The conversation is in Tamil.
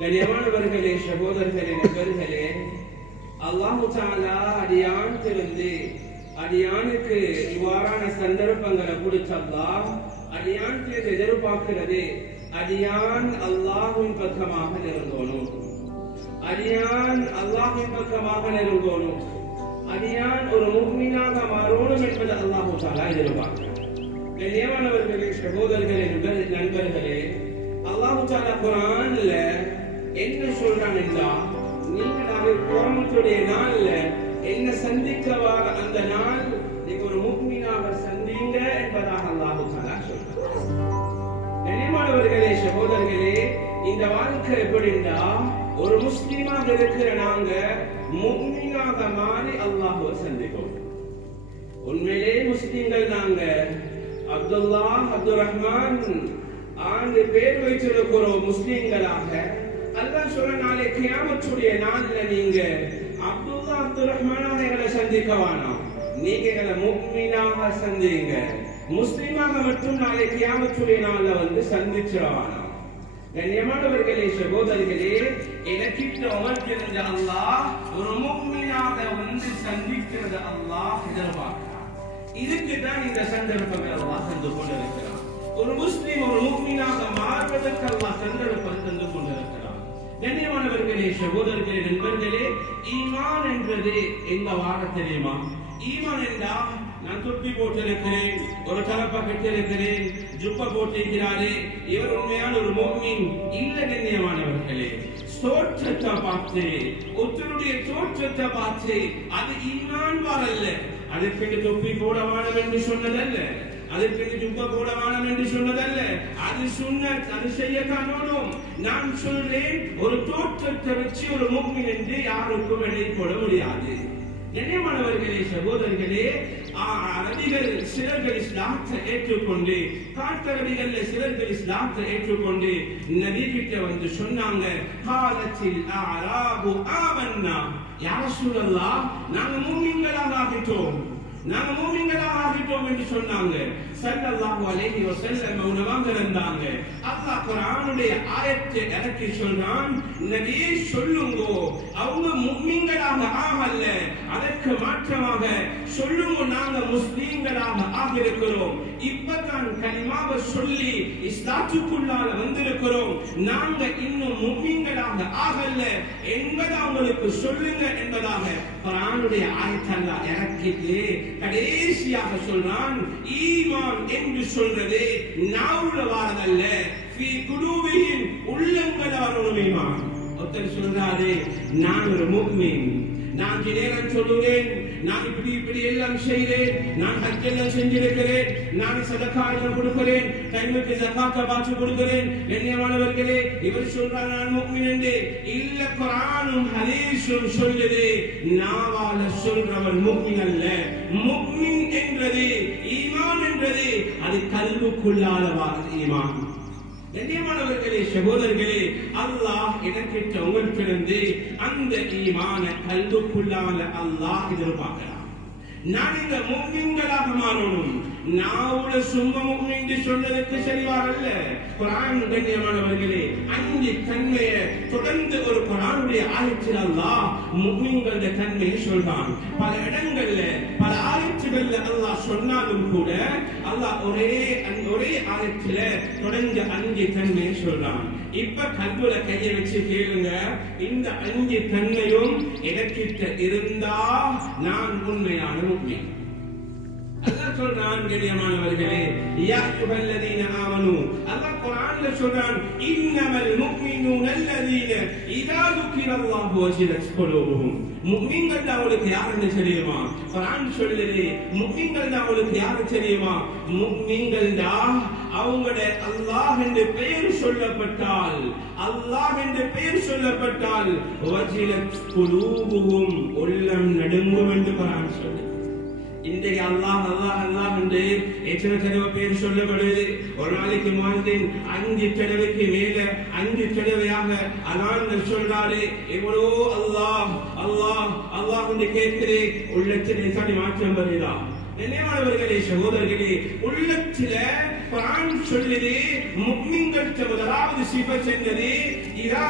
கண்ணியமானவர்களே, சகோதரர்களே, நண்பர்களே, அல்லாஹு தஆலா அடியானிலிருந்து அடியானுக்கு இவ்வாறான சந்தர்ப்பங்களை கொடுத்த அல்லாஹ் அடியானிலிருந்து எதிர்பார்க்கிறது அடியான் அல்லாஹ்வின் பக்கமாக நெருங்கணும், அடியான் அல்லாஹ்வின் பக்கமாக நெருங்கணும், அடியான் ஒரு முஃமினாக மாறணும் என்பது அல்லாஹு தஆலா எதிர்பார்க்கிறார். கண்ணியமானவர்களே, சகோதரர்களே, நண்பர்களே, அல்லாஹு தஆலா குர்ஆன்ல என்ன சொல்றான் என்றால், நீங்க நாளை கியாமத்துடைய நாள்ல என்ன சந்திக்க வர அந்த நாள் நீங்க ஒரு முஃமினாக சந்திங்க என்பதாக அல்லாஹு தஆலா சொல்றான். கண்ணியமானவர்களே, சகோதரர்களே, இந்த வாழ்க்கை எப்படின்னா ஒரு முஸ்லிமாக இருக்கிற நாங்க முஃமினாக மாறி அல்லாஹ்வை சந்திக்கும். உண்மையிலே முஸ்லிம்கள் நாங்க அப்துல்லா, அப்துல் ரஹ்மான் ஆண்டு பேர் வைத்திருக்கிறோம் முஸ்லிம்களாக. அல்லாஹ் சொல்ற நாளை கியாமத்துடைய நாள்ல நீங்க அப்துல்லா, அப்துல் ரஹ்மானாக எங்களை சந்திக்க வேணாம், நீங்க எங்களை முஃமினாக சந்திங்க, முஸ்லிமாக மட்டும் நாளை கியாமத்துடைய நாள்ல வந்து சந்திச்சிடவானா. கண்ணியமானவர்களே, சகோதரர்களே, எனக்கிட்ட உமர்த்திருந்த அல்லாஹ் ஒரு முஃமினாக வந்து சந்திக்கிறது அல்லாஹ் எதிர்பார்க்கிறான். இதுக்கு தான் இந்த சந்தர்ப்பங்கள் அல்லாஹ் தந்து கொண்டிருக்கிறான். ஒரு முஸ்லிம் ஒரு முஃமினாக மாறுவதற்கு அல்லாஹ் சந்தர்ப்பம் தந்து கொண்டிருக்கிறான். கண்ணியமானவர்களே, சகோதரர்களே, நண்பர்களே, ஈமான் என்பது எங்க வாழ தெரியுமா? ஈமான் என்றால் நான் தொப்பி போட்டிருக்கிறேன், ஒரு தலப்பா கட்டிருக்கிறேன், ஜுப்பா போட்டிருக்கிறாரே, இவர் உண்மையான ஒரு முஃமின் இல்ல. கண்ணியமானவர்களே, தோற்றத்தை பார்த்து ஒருத்தருடைய தோற்றத்தை பார்த்து அது ஈமான் வரல்ல. அதற்கு தொப்பி போட வேணும் என்று சொன்னதல்ல, அதற்கு ஜுப்பா போட வேணும் என்று சொன்னதல்ல, அது சுன்னத், அது செய்யத்தான் வேணும். நான் சொல்றேன், ஒரு தோற்றத்தை வச்சு ஒரு முஃமின் என்று யாருக்கும் எடை போட முடியாது. கண்ணியமானவர்களே, சகோதரர்களே, அரபிகள் சிலர்கள் இஸ்லாத்தை ஏற்றுக்கொண்டு, காட்டரபிகள் சிலர்கள் இஸ்லாத்தை ஏற்றுக்கொண்டு நபி கிட்ட வந்து சொன்னாங்க, காலத்தில் அராபு ஆமன்னா, யா ரசூலல்லாஹ், நாங்க முஃமின்களாக ஆகிட்டோம், நாங்க முஃமின்களாக ஆகிட்டோம் என்று சொன்னாங்க. ஸல்லல்லாஹு அலைஹி வஸல்லம் உணவாங்க இருந்தாங்க. அல்லாஹ் குர்ஆனுடைய ஆயத்தை இறக்கி சொல்றான், நபியே சொல்லுங்க, அவங்க முஃமின்களாக ஆகல, அதற்கு மாற்றமாக சொல்லுங்க, நாங்க முஸ்லிம்களாக ஆகியிருக்கிறோம், இப்பதான் கலிமாவை சொல்லி இஸ்லாத்துக்குள்ளால வந்திருக்கிறோம், நாங்க இன்னும் முஃமின்களாக ஆகல என்பதை அவங்களுக்கு சொல்லுங்க என்பதாக குர்ஆனுடைய ஆயத்தை அல்லாஹ் இறக்கிட்டு கடைசியாக சொல்றான், ஈமான் என்று சொல்றது நாவுல வாரதல்ல, ஃபீ குலூபிஹிம், உள்ளங்கள்ல வரணும் ஈமான். ஒருத்தர் சொல்றாரு, நான் ஒரு முஃமின், நான் நேரம் சொல்லுவேன், நான் இப்படி எல்லாம் செய்கிறேன், நான் ஹஜ் எல்லாம் செஞ்சிருக்கிறேன், நான் சதகா எல்லாம் கொடுக்கிறேன், டைமுக்கு ஜகாத்தை பார்த்து கொடுக்கிறேன். கண்ணியமானவர்களே, இவர் சொல்றார் நான் முஃமின் என்று. இல்ல, குர்ஆனும் ஹதீஸும் சொல்லுது, நாவால சொல்றவன் முஃமின் அல்ல. முஃமின் என்றது, ஈமான் என்றது, அது கல்புக்குள்ளால வாரது ஈமான். கண்ணியமானவர்களே, சகோதரர்களே, அல்லாஹ் எனக்கிட்ட உங்களிடமிருந்து அந்த ஈமான கல்புக்குள்ளால அல்லாஹ் எதிர்பார்க்கிறான். நான் இந்த முஃமின்களாக மாறணும். நாவுல சும்மா முஃமின் என்று சொன்னதுக்கு சரிவாரல்ல. குர்ஆன் கண்ணியமானவர்களே, அஞ்சு தன்மையை தொடர்ந்து ஒரு குர்ஆனுடைய ஆயத்தில் அல்லாஹ் முஃமின்களுடைய தன்மையை சொல்றான். பல இடங்கள்ல பல ஆயத்துகள்ல அல்லாஹ் சொன்னாலும் கூட அல்லாஹ் ஒரே ஆயத்துல தொடர்ந்து அஞ்சு தன்மையை சொல்றான். இப்ப கல்புல கையை வச்சு கேளுங்க, இந்த அஞ்சு தன்மையும் எனக்கிட்ட இருந்தா நான் உண்மையான முஃமின். அல்லாஹ் சொல்றான், கண்ணியமானவர்களே, யா அய்யுஹல்லதீன ஆமனூ, அல்லாஹ் குர்ஆன்ல சொல்றான், இன்னமல் முஃமினூன அல்லதீன இதா ذுகிரல்லாஹு வஜிலத் குலூபுஹும். முஃமின்கள் அவங்களுக்கு யாருன்னு தெரியுமா? குர்ஆன் சொல்லுது, முஃமின்கள் அவங்களுக்கு யாரு தெரியுமா? முஃமின்கள் அவங்களோட அல்லாஹ் என்று பெயர் சொல்லப்பட்டால், அல்லாஹ் என்று பெயர் சொல்லப்பட்டால் வஜிலத் குலூபுஹும், உள்ளம் நடுங்கும் என்று குர்ஆன் சொல்லுது. இன்றைக்கு அல்லாஹ் அல்லாஹ் அல்லாஹ் என்று எத்தனை தடவை பேர் சொல்லப்படுது? ஒரு நாளைக்கு முஅத்தின் 5 தடவைக்கு மேல 5 தடவையாக அதான் சொல்றாரு. எவ்வளோ அல்லாஹ் அல்லாஹ் அல்லாஹ் என்று கேட்கிறே, உள்ளத்தில் சரி மாற்றம் வருதா? என்னவர்களே, சகோதரர்களே, உள்ளத்தில குர்ஆன் சொல்லுது, முஃமின்களுக்கு முதலாவது சிஃபத் என்னது? இதா